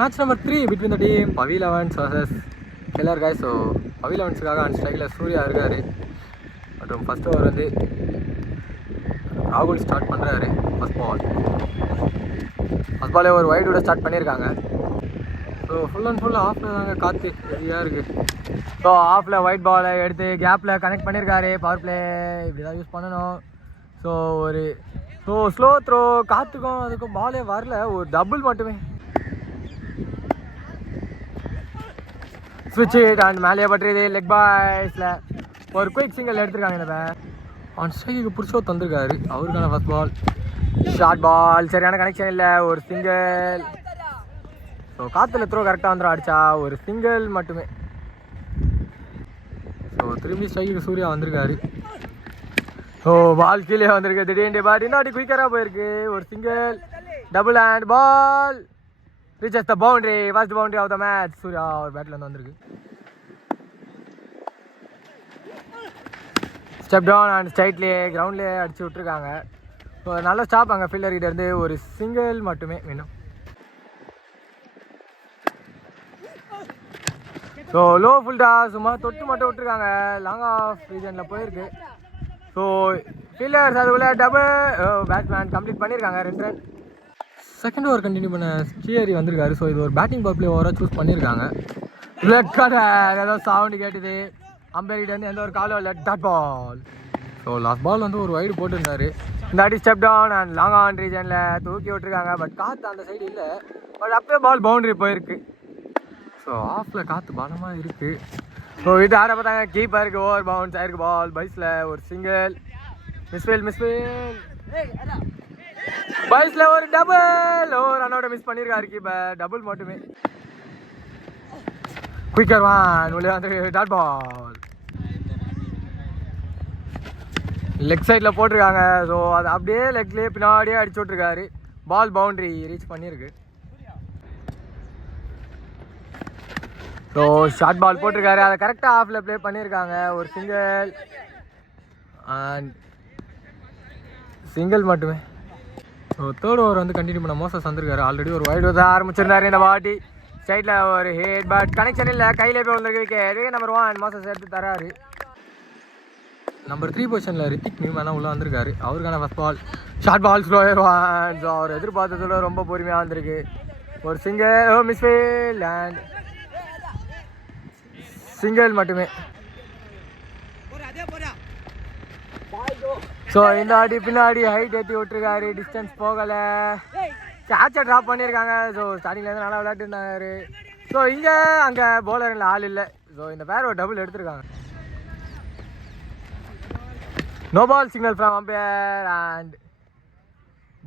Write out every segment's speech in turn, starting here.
Match number 3 between the team பவி elevens versus killer காய். So பவி லெவன்ஸுக்காக அந்த ஸ்ட்ரைக்கில் சூர்யா இருக்கார். மற்றும் ஃபஸ்ட் ஓவர் வந்து ராகுல் ஸ்டார்ட் பண்ணுறாரு. ஃபஸ்ட் பாலே ஒரு வைடோட ஸ்டார்ட் பண்ணியிருக்காங்க. ஸோ ஃபுல் அண்ட் ஃபுல் ஆஃபில் தாங்க காற்று ரெடியாக இருக்குது. ஸோ ஆஃபில் ஒயிட் பாலை எடுத்து கேப்பில் கனெக்ட் பண்ணியிருக்காரு. பவர் பிளே இப்படி தான் யூஸ் பண்ணணும். ஸோ ஸ்லோ த்ரோ, காற்றுக்கும் அதுக்கும் பாலே வரல, ஒரு டபுள் மட்டுமே. ஸ்விட்ச் ஹிட் அண்ட் மேலேயே பட்டுறது லெக் பாய்ஸில் ஒரு குயிக் சிங்கிள் எடுத்துருக்காங்க. இந்த ஆன் ஸ்ட்ரைக்கு புருஷோ தந்திருக்காரு. அவருக்கான ஃபஸ்ட் பால், ஷார்ட் பால், சரியான கனெக்ஷன் இல்லை, ஒரு சிங்கிள். ஸோ காற்றுல த்ரோ கரெக்டாக வந்துடும், அடித்தா ஒரு சிங்கிள் மட்டுமே. ஸோ திரும்பி ஸ்ட்ரைக்கு சூர்யா வந்திருக்காரு. ஸோ பால் கீழே வந்திருக்கு திடீர்னு, பட் இன்னாடி குயிக்கராக போயிருக்கு. ஒரு single, double and ball reaches the boundary, first boundary of the match. Surya ஒரு பேட்டில் வந்து வந்திருக்கு. ஸ்டெப் டவுன் அண்ட் ஸ்ட்ரைட்லேயே கிரவுண்ட்லேயே அடிச்சு விட்ருக்காங்க. ஸோ நல்ல ஸ்டாப் அங்கே ஃபீல்டர்கிட்ட இருந்து, ஒரு சிங்கிள் மட்டுமே வேணும். ஸோ லோ ஃபுல்டா சும்மா தொட்டு மட்டும் விட்டுருக்காங்க, லாங் ஆஃப் ரீஜனில் போயிருக்கு. ஸோ ஃபீல்டர்ஸ் அதுக்குள்ளே டபுள், பேட்ஸ்மேன் கம்ப்ளீட் பண்ணியிருக்காங்க 2 ரன். செகண்ட் ஓவர் கண்டினியூ பண்ண ஸ்ரீஹரி வந்திருக்காரு. ஸோ இது ஒரு பேட்டிங் பவர் பிளே ஓவராக சூஸ் பண்ணியிருக்காங்க. லெட் கட்டர் ஏதோ சவுண்டு கேட்டுது, அம்பேரிட்ட வந்து எந்த ஒரு காலும் இல்லை, dot ball. So last ball வந்து ஒரு வைடு போட்டிருந்தாரு. இந்த அடி step down and long on ரீஜனில் தூக்கி விட்டுருக்காங்க. பட் காற்று அந்த சைடு இல்லை, பட் அப்பயே பால் பவுண்டரி போயிருக்கு. ஸோ ஆஃபில் காற்று பலமாக இருக்குது. ஸோ இது ஆட பார்த்தாங்க, கீப்பருக்கு ஓவர் பவுன்ஸ் ஆயிருக்கு பால். பைஸில் ஒரு சிங்கிள், மிஸ்ஃபீல்ட் பைஸில் ஒரு டபுள், ரன்னோட மிஸ் பண்ணியிருக்காரு கீப்பர், டபுள் மட்டுமே. குயிக்கர் ஒன் உள்ளே வந்து டாட் பால், லெக் சைடில் போட்டிருக்காங்க. ஸோ அது அப்படியே லெக்லேயே பின்னாடியே அடிச்சு விட்ருக்காரு. பால் பவுண்டரி ரீச் பண்ணியிருக்கு. ஸோ ஷார்ட் பால் போட்டிருக்காரு, அதை கரெக்டாக ஆஃபில் ப்ளே பண்ணியிருக்காங்க. ஒரு சிங்கிள் மட்டுமே. ஸோ தேர்ட் ஓவர் வந்து கண்டினியூ பண்ண மோசஸ் வந்திருக்காரு. ஆல்ரெடி ஒரு வைடு தான் ஆரம்பிச்சிருந்தாரு இந்த வாட்டி. சைடில் ஒரு ஹேட், பட் கனெக்ஷன் இல்லை, கையிலே போய் வந்திருக்கு. விக்கெட் நம்பர் 1 மோசஸ் எடுத்து தராரு. நம்பர் 3 பொசிஷனில் ரித்திக் நியூமேனா உள்ளே வந்திருக்காரு. அவருக்கான first ball, short ball, slower 1. So அவர் எதிர்பார்த்ததோட ரொம்ப பொறுமையாக வந்திருக்கு. ஒரு சிங்கிள், மிஸ்ஃபீல்ட் அண்ட் சிங்கிள் மட்டுமே. ஸோ இந்த ஆடி பின்னாடி ஹைட் ஏற்றி விட்டுருக்காரு, டிஸ்டன்ஸ் போகலை, கேட்சை ட்ராப் பண்ணியிருக்காங்க. ஸோ ஸ்டார்டிங்லேருந்து நல்லா விளையாட்டுருந்தாரு. ஸோ இங்கே அங்கே பவுலரில் ஆள் இல்லை. ஸோ இந்த பேர் ஒரு டபுள் எடுத்திருக்காங்க. No ball signal from umpire and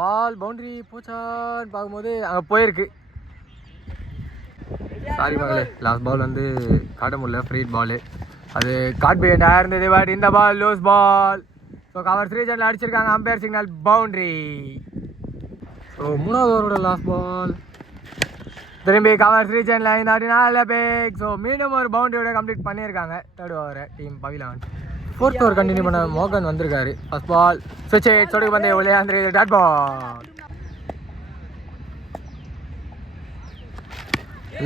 ball boundary போச்சான்னு பார்க்கும்போது அங்கே போயிருக்கு. சாரி மகளே, லாஸ்ட் பால் வந்து காட்ட முடியல, ஃப்ரீட் பால், அது காட் பையண்டாக இருந்தது. பட் இந்த பால் லூஸ் பால். ஸோ கவர் 3 ரன்ல அடிச்சிருக்காங்க, அம்பையர் சிக்னல் பவுண்டரி. ஸோ 3வது ஓவரோட லாஸ்ட் பால், திரும்பி கவர் 3 ரன்ல இந்த ஆடி 4 பேக். ஸோ மீண்டும் ஒரு பவுண்டரியோட கம்ப்ளீட் பண்ணியிருக்காங்க தேர்ட் ஓவரை டீம் பவி லெவன்ஸ். 4th ஓவர் கண்டினியூ பண்ண மோகன் வந்திருக்காரு. ஃபர்ஸ்ட் பால் ஸ்விட்ச் ஹிட், சொடுக்கு பந்து விளையாண்டு டாட் பால்.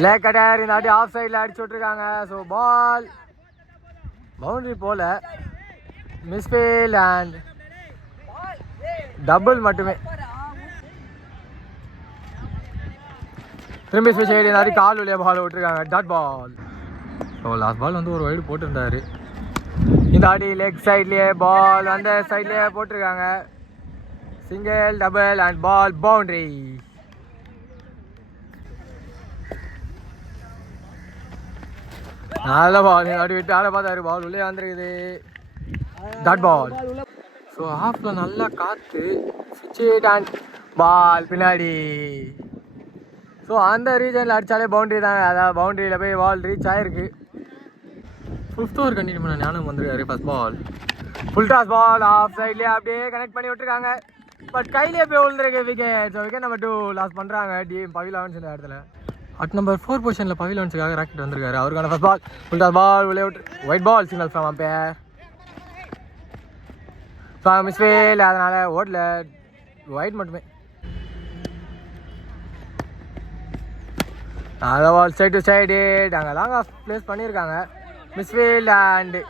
லெக் கட்டர் இந்த ஆட்டி ஆஃப் சைடில் அடிச்சு விட்ருக்காங்க. ஸோ பால் பவுண்டரி போல, மிஸ்ஃபீல்ட் அண்ட் டபுள் மட்டுமே. திரும்பி ஸ்விட்ச் ஹிட், இந்த ஆட்டி கால் வழியாக பால் விட்டுருக்காங்க, dot ball. So last ball வந்து ஒரு வைடு போட்டிருந்தாரு. இந்த ஆட்டி லெக் சைட்லேயே பால் அந்த சைட்லேயே போட்டிருக்காங்க. Single, double and ball boundary. நல்ல பால், அப்படி விட்டு ஆட பார்த்தாரு, பால் உள்ளே வந்துருக்குது, டாட் பால். ஸோ ஆஃபில் நல்லா காற்று, ஸ்விட்ச் ஹிட் அண்ட் பால் பின்னாடி. ஸோ அந்த ரீஜனில் அடித்தாலே பவுண்டரி தாங்க, அதான் பவுண்டரியில் போய் பால் ரீச் ஆகிருக்கு. 5th ஓவர் கண்டினியூ பண்ண ஞானம் வந்திருக்காரு. First ball full toss ball, off சைட்லேயே அப்படியே கனெக்ட் பண்ணி விட்டுருக்காங்க. பட் கையிலே போய் விழுந்துருக்கு wicket. So wicket number 2 loss பண்ணுறாங்க டீம் பவி லெவன்ஸ் இந்த இடத்துல. அட் நம்பர் 4 பொசிஷனில் பவி லெவன்ஸுக்காக ராக்கெட் வந்திருக்காரு. அவருக்கான first ball full toss ball, உள்ளே விட்டு wide ball signal from umpire. So misfield, அதனால் ஓடல, ஒயிட் மட்டுமே. அதை பால் சைடு டு சைடு நாங்கள் லாங் ஆஃப் ப்ளேஸ் பண்ணியிருக்காங்க. மிஸ்ஃபீல்ட் அண்டு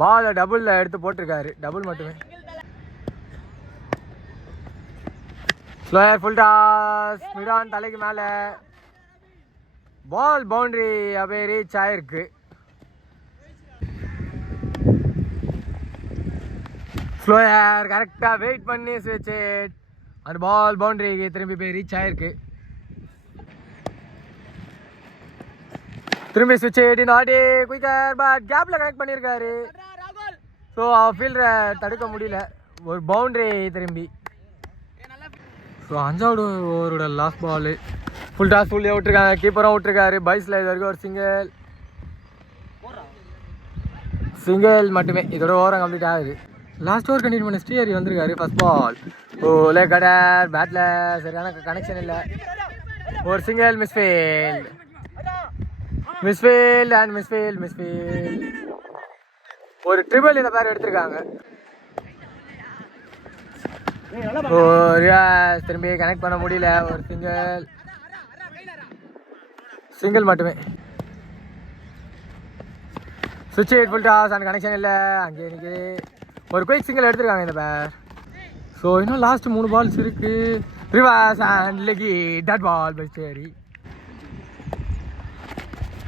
பாலை டபுளில் எடுத்து போட்டிருக்காரு. டபுள் மட்டுமே. ஸ்லோயர் ஃபுல் டாஸ் மிடான் தலைக்கு மேலே பால் பவுண்டரி அப்படியே ரீச் ஆயிருக்கு. ஸ்லோயர் கரெக்டாக வெயிட் பண்ணி ஸ்விட்ச் அந்த பால் பவுண்டரிக்கு திரும்பி போய் ரீச் ஆயிருக்கு. திரும்பி ஸ்விட்ச் நாடி குயிக்கர் பட் கேப்பில் கனெக்ட் பண்ணியிருக்காரு. ஸோ ஃபீல்டரை தடுக்க முடியல. ஒரு பவுண்டரி திரும்பி. ஸோ 5வது ஓவரோட லாஸ்ட் பால் ஃபுல் டாஸ் ஃபுல்லே விட்டுருக்காங்க. கீப்பரும் விட்டுருக்காரு. பைஸில் இது வரைக்கும் ஒரு சிங்கிள் மட்டுமே. இதோட ஓவரம் கம்ப்ளீட் ஆகுது. லாஸ்ட் ஓவர் கண்டினியூ பண்ண ஸ்ரீஹரி வந்திருக்காரு. ஃபர்ஸ்ட் பால் ஓலே கடர் பேட்டில் சரியான கனெக்ஷன் இல்லை. ஒரு சிங்கிள் மிஸ்ஃபீல்ட் அண்ட் மிஸ்ஃபீல்ட் ஒரு ட்ரிபிள் இந்த பேர் எடுத்திருக்காங்க. திரும்பி கனெக்ட் பண்ண முடியல. ஒரு சிங்கிள் மட்டுமே. சுவிட்ச் ஃபுல் டாஸ் அண்ட் கனெக்ஷன் இல்லை. அங்கே எனக்கு ஒரு குயிக் சிங்கிள் எடுத்திருக்காங்க இந்த பேர். ஸோ இன்னும் லாஸ்ட் 3 பால்ஸ் இருக்கு. Reverse and lucky dot ball by Srihari.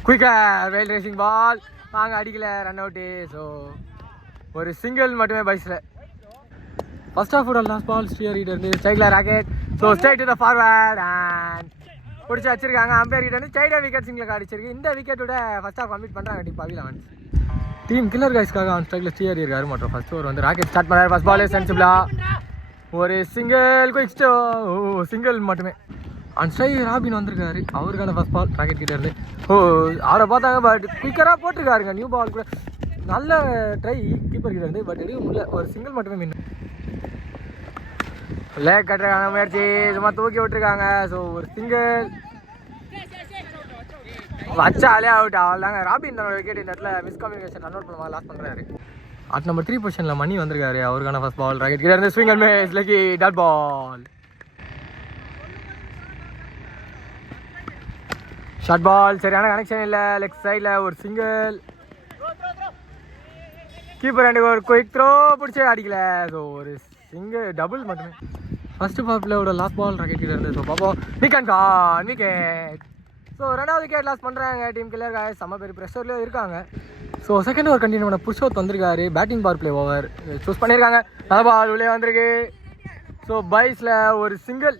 Quicker while racing ball நாங்கள் அடிக்கல. Run out. ஸோ ஒரு சிங்கிள் மட்டுமே பைஸில். ஃபர்ஸ்ட் ஆஃபோட லாஸ்ட் பால் ஸ்ரீஹரிட்ட இருந்து ஸ்ட்ரைக்கில் Rocket. So straight to the forward and பிடிச்சி வச்சிருக்காங்க. அம்பையர் கிட்ட வந்து ஸ்ட்ரைட்டாக விக்கெட் சிங்கில் அடிச்சிருக்கு. இந்த விக்கெட்டோட ஃபர்ஸ்ட் ஆஃப் கம்ப்ளீட் பண்ணுறாங்க டீம் பாவி 11. டீம் கில்லர் கைஸ்க்காக ஆன் ஸ்ட்ரைக்கில் ஸ்ரீஹரி இருக்காரு. மற்றும் ஃபர்ஸ்ட் ஓவர் வந்து ராக்கெட் ஸ்டார்ட் பண்ணார். ஃபர்ஸ்ட் பாலே சென்சிபிளா ஒரு சிங்கிள் மட்டுமே. ஆன் ஸ்ட்ரைக் ராபின் வந்திருக்காரு. அவருக்கான ஃபர்ஸ்ட் பால் ராக்கெட் கிட்ட இருந்து. அவரை பார்த்தாங்க பட் குயிக்கராக போட்டிருக்காருங்க. நியூ பால் கூட நல்ல ட்ரை கீப்பர் கிட்ட இருந்து பட் எடுக்க முடியல. ஒரு சிங்கிள் மட்டுமே மின். லேக் கட்டுறாங்க முயற்சி சும்மா தூக்கி விட்டுருக்காங்க. ஸோ ஒரு சிங்கிள் வச்சாலே அவுட். அவ்வளோதாங்க. ராபின் தன்னோட விக்கெட் இந்த இடத்துல மிஸ்கம்யூனிகேஷன் ரன் அவுட் பண்ணுவாங்க. லாஸ் பண்ணுறாரு. அட் நம்பர் 3 பொசிஷனில் மணி வந்திருக்காரு. அவருக்கான ஃபர்ஸ்ட் பால் ராக்கெட் கிட்ட இருந்து swing and miss lucky dot ball. Short ball சரியான கனெக்ஷன் இல்லை. லெக் சைடில் ஒரு சிங்கிள். கீப்பர் ரெண்டு ஒரு குயிக் த்ரோ பிடிச்சி அடிக்கல. ஸோ ஒரு டபுள் மட்டுமே. ஃபர்ஸ்ட் பால்ல லாஸ்ட் பால் ராக்கெட் கிட்ட இருந்து. ஸோ பாப்போம் விக்கெட். ஸோ 2வது விக்கெட் லாஸ் பண்ணுறாங்க டீம் கில்லர் காய்ஸ். செம்ம பெரிய ப்ரெஷர்லேயே இருக்காங்க. ஸோ செகண்ட் ஓவர் கண்டினியூ பண்ண புருஷோத் வந்திருக்காரு. Batting power play over choose பண்ணியிருக்காங்க. நல்ல பால் உள்ளே வந்திருக்கு. ஸோ பைஸில் ஒரு சிங்கிள்.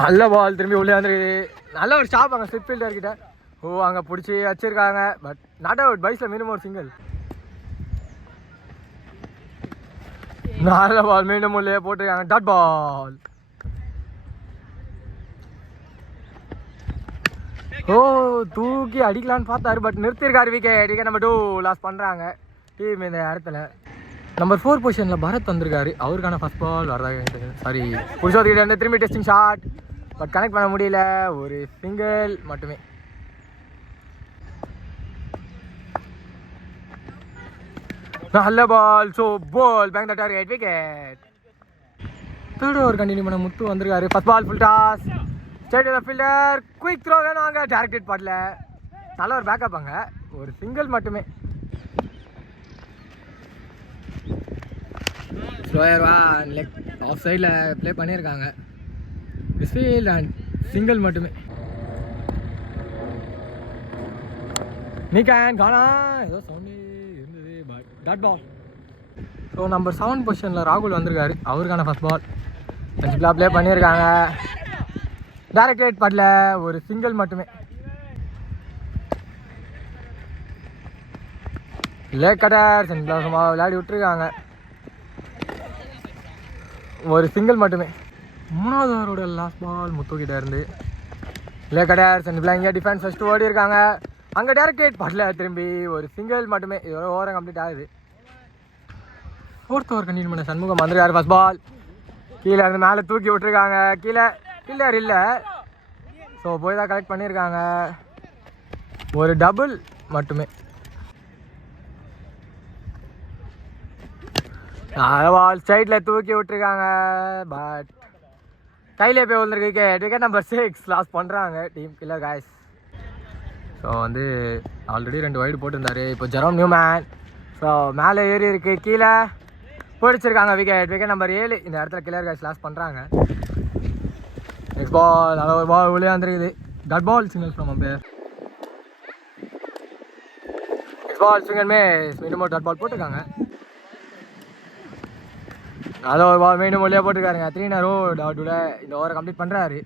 நல்ல பால் திரும்பி உள்ளே வந்துருக்கு. நல்ல ஒரு ஸ்டாப் அங்கே ஸ்லிப் ஃபீல்டர்கிட்ட. அங்கே பிடிச்சி வச்சிருக்காங்க பட் நாட் அவுட். பைஸில் மினிமம் ஒரு சிங்கிள். நல்ல பால் மீண்டும் உள்ளே போட்டிருக்காங்க. Dot ball. தூக்கி அடிக்கலான்னு பார்த்தாரு பட் நிறுத்திருக்காரு. விக்கெட் நம்பர் 2 லாஸ் பண்ணுறாங்க டீம் இந்த இடத்துல. நம்பர் 4 பொசிஷனில் பரத் வந்திருக்காரு. அவருக்கான ஃபர்ஸ்ட் பால் வரதாக சாரி புருஷோத்கிட்ட இருந்து திரும்பி டெஸ்டிங் ஷாட் பட் கனெக்ட் பண்ண முடியல. ஒரு சிங்கிள் மட்டுமே. நல்ல ball. So ball bank the target wicket. Third over continue பண்ண முத்து வந்திருக்காரு. First ball full toss straight to the fielder. Quick throw வேணும். அங்கே டைரக்டட் பாடல. நல்ல ஒரு பேக்கப். அங்கே ஒரு சிங்கிள் மட்டுமே. ஸ்லோயர் ஒன் லெக் ஆஃப் சைடில் ப்ளே பண்ணியிருக்காங்க. மிஸ்ஃபீல்ட் அண்ட் சிங்கிள் மட்டுமே. நீக்கன் காணா ஏதோ சவுண்டு இருந்தது but dot ball. So number 7 பொசிஷனில் ராகுல் வந்திருக்காரு. அவருக்கான ஃபர்ஸ்ட் பால் சென்சிபிளாக ப்ளே பண்ணியிருக்காங்க. டைரக்டட் படல. ஒரு சிங்கிள் மட்டுமே. லேக் கட்டர் சென்சிபிளாக சும்மா விளையாடி விட்டுருக்காங்க. ஒரு சிங்கிள் மட்டுமே. 3வது ஓவரோட லாஸ்ட் பால் முத்துக்கிட்ட இருந்து லேக் கட்டர் சென்சிபிளாக இங்கே டிஃபென்ஸ் ஃபஸ்ட்டு ஓடி இருக்காங்க. அங்கே டைரக்டட் படல. திரும்பி ஒரு சிங்கிள் மட்டுமே. இதோட ஓவரம் கம்ப்ளீட் ஆகுது. 4th ஓவர் கண்டினியூ பண்ண சண்முகம் வந்துருக்காரு. ஃபர்ஸ்ட் பால் கீழே இருந்து மேலே தூக்கி விட்டுருக்காங்க. கீழே கில்லர் இல்லை. ஸோ போய் தான் கலெக்ட் பண்ணியிருக்காங்க. ஒரு டபுள் மட்டுமே. பால் ஸ்ட்ரைட்டில் தூக்கி விட்டுருக்காங்க. பட் கையிலே போய் விழுந்துருக்கு. விக்கெட் நம்பர் 6 லாஸ் பண்ணுறாங்க டீம் கில்லர் காய்ஸ். ஸோ வந்து ஆல்ரெடி 2 வைடு போட்டிருந்தாரு. இப்போ ஜெரோம் நியூமேன் ஸோ மேலே ஏறி இருக்கு, கீழே பிடிச்சிருக்காங்க விக்கெட் நம்பர் 7. இந்த இடத்துல கில்லர் காய்ஸ் லாஸ் பண்ணுறாங்க. நெக்ஸ்ட் பால் நல்ல ஒரு பால் உள்ளே வந்துருக்குது. Dot ball single from umpire. Next ball swing miss. மீண்டும் டாட் பால் போட்டிருக்காங்க. நல்ல ஒரு பால் மீண்டும் உள்ளே போட்டிருக்காருங்க. 3 in a row டாட்டோட இந்த ஓவரை கம்ப்ளீட் பண்ணுறாரு.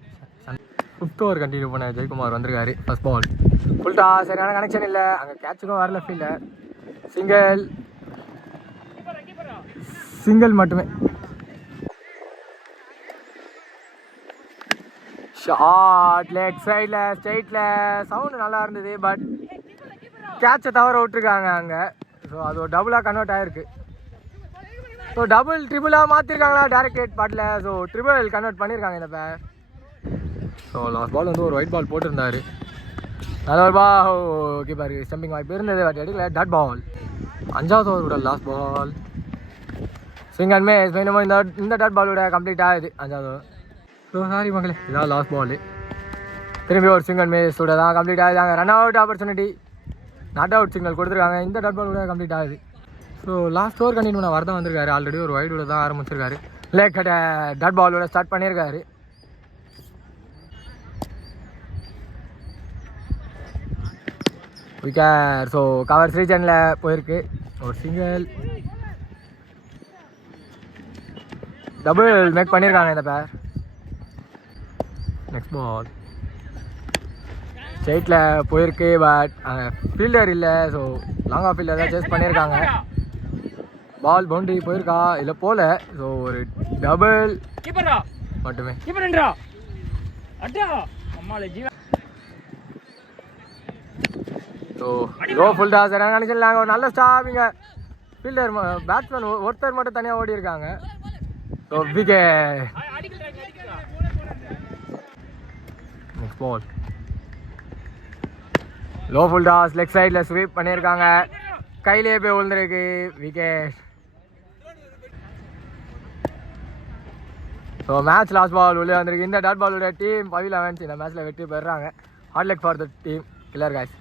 5th ஓவர் கண்டினியூ பண்ண ஜெயக்குமார் வந்திருக்காரு. ஃபர்ஸ்ட் பால் ஃபுல்டா சரியான கனெக்ஷன் இல்லை, அங்கே கேட்சுக்கும் வரல. ஃபீல்டர் சிங்கிள் மட்டுமே. ஷார்ட் லெக் சைடில் ஸ்ட்ரைட்டில் சவுண்டு நல்லா இருந்தது. பட் கேட்சை தவற விட்டுருக்காங்க அங்கே. ஸோ அது ஒரு டபுளாக கன்வெர்ட் ஆகிருக்கு. ஸோ டபுள் ட்ரிபிளாக மாற்றிருக்காங்களா டேரக்ட் ஹிட் பாட்டில். ஸோ ட்ரிபிள் கன்வெர்ட் பண்ணியிருக்காங்க இந்த பேர். ஸோ லாஸ்ட் பால் வந்து ஒரு ஒயிட் பால் போட்டிருந்தாரு. நல்ல ஒரு பால் ஓகே பாரு, ஸ்டம்பிங் வாய்ப்பு இருந்தது பட் எடுக்கல. டாட் பால் 5வது ஓவரோட last ball. Swing and miss. மீண்டும் இந்த டாட் பாலோட கம்ப்ளீட் ஆகுது 5வது ஓவர். ஸோ சாரி மக்களே, இதான் லாஸ்ட் பால். திரும்பி ஒரு ஸ்விங் அண்ட் மிஸ்ஸோட தான் கம்ப்ளீட் ஆகுதாங்க. Run out opportunity, not out signal கொடுத்துருக்காங்க. இந்த டாட் பாலோட கம்ப்ளீட் ஆகுது. ஸோ லாஸ்ட் ஓவர் கண்டினியூ பண்ண வரதான் வந்திருக்காரு. ஆல்ரெடி ஒரு வைடோட தான் ஆரம்பிச்சிருக்காரு. லேக் கட்ட டாட் பாலோட ஸ்டார்ட் பண்ணியிருக்காரு. விக்கெட். ஸோ கவர்ஸ் ரீஜனில் போயிருக்கு. ஒரு சிங்கிள் டபுள் மேக் பண்ணியிருக்காங்க இந்த பேர். நெக்ஸ்ட் பால் ஸ்ட்ரைட்டில் போயிருக்கு. பட் ஃபீல்டர் இல்லை. ஸோ லாங் ஆஃப் ஃபீல்டர் தான் சேஸ் பண்ணியிருக்காங்க. பால் பவுண்டரி போயிருக்கா இல்லை போல. ஸோ ஒரு டபுள் மட்டுமே. ஸோ லோ ஃபுல் டாஸ் நினைச்சிடலாங்க. ஒரு நல்ல ஸ்டாப்பிங்க. ஃபீல்டர் பேட்ஸ்மேன் ஒருத்தர் மட்டும் தனியாக ஓடி இருக்காங்க. So wicket. Next ball low full toss leg சைடில் ஸ்வீப் பண்ணியிருக்காங்க. கையிலே போய் விழுந்துருக்கு. Wicket. So match last ball உள்ளே வந்திருக்கு. இந்த டாட் பாலோட டீம் 5 11 இந்த மேட்ச்சில் வெற்றி பெறுறாங்க. Hard luck for the team killer guys.